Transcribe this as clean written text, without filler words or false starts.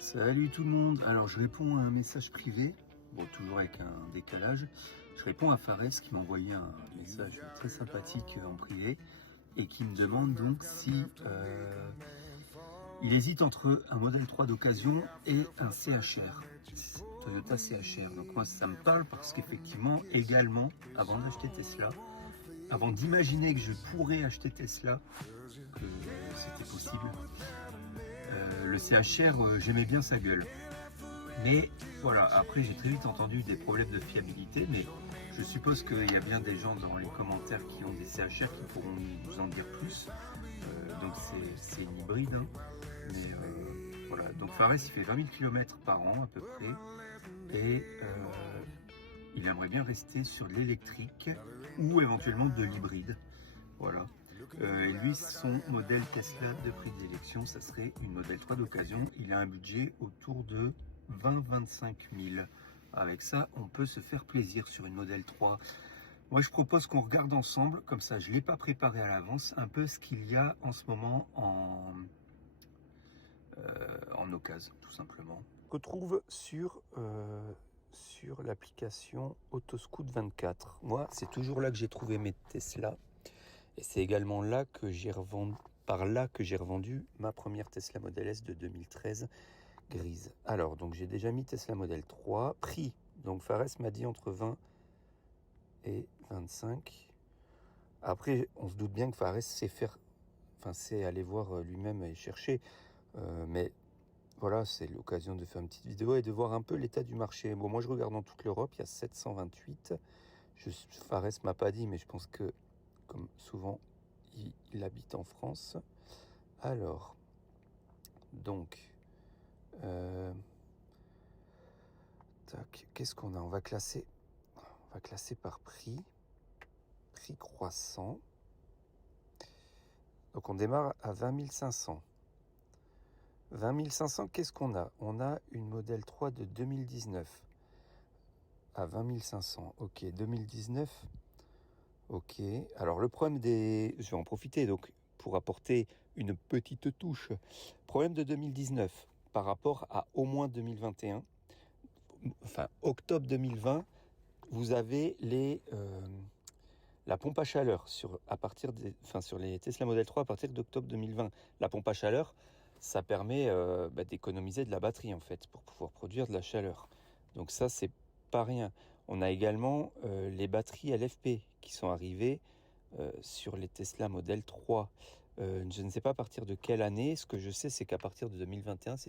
Salut tout le monde, alors je réponds à un message privé, bon toujours avec un décalage. Je réponds à Fares qui m'a envoyé un message très sympathique en privé et qui me demande donc si il hésite entre un modèle 3 d'occasion et un CHR, Toyota CHR. Donc moi ça me parle parce qu'effectivement également avant d'acheter Tesla, avant d'imaginer que je pourrais acheter Tesla, que c'était possible, le CHR j'aimais bien sa gueule. Mais voilà, après j'ai très vite entendu des problèmes de fiabilité, mais je suppose qu'il y a bien des gens dans les commentaires qui ont des CHR qui pourront nous en dire plus. Donc c'est une hybride, hein. Mais voilà, donc Fares il fait 20 000 km par an à peu près, et il aimerait bien rester sur de l'électrique ou éventuellement de l'hybride. Voilà. Et lui, son modèle Tesla de prédilection, ça serait une modèle 3 d'occasion. Il a un budget autour de 20-25 000. Avec ça, on peut se faire plaisir sur une modèle 3. Moi, je propose qu'on regarde ensemble, comme ça, je ne l'ai pas préparé à l'avance, un peu ce qu'il y a en ce moment en occasion, tout simplement. On retrouve sur l'application Autoscout 24. Moi, c'est toujours là que j'ai trouvé mes Tesla. Et c'est également là que j'ai revendu ma première Tesla Model S de 2013 grise. Alors, donc j'ai déjà mis Tesla Model 3. Prix, donc Fares m'a dit entre 20 et 25. Après, on se doute bien que Fares sait aller voir lui-même et chercher. Mais voilà, c'est l'occasion de faire une petite vidéo et de voir un peu l'état du marché. Bon, moi je regarde dans toute l'Europe, il y a 728. Fares m'a pas dit, mais je pense que, comme souvent, il habite en France. Alors, donc, qu'est-ce qu'on a? On va classer par prix croissant. Donc on démarre à 20 500. 20 500, qu'est-ce qu'on a? On a une modèle 3 de 2019 à 20 500. Ok, 2019. Ok, alors le problème je vais en profiter donc pour apporter une petite touche. Problème de 2019 par rapport à au moins 2021, enfin octobre 2020, vous avez la pompe à chaleur sur les Tesla Model 3 à partir d'octobre 2020. La pompe à chaleur, ça permet d'économiser de la batterie en fait pour pouvoir produire de la chaleur. Donc ça, c'est pas rien. On a également les batteries LFP qui sont arrivées sur les Tesla Model 3. Je ne sais pas à partir de quelle année. Ce que je sais, c'est qu'à partir de 2021, c'est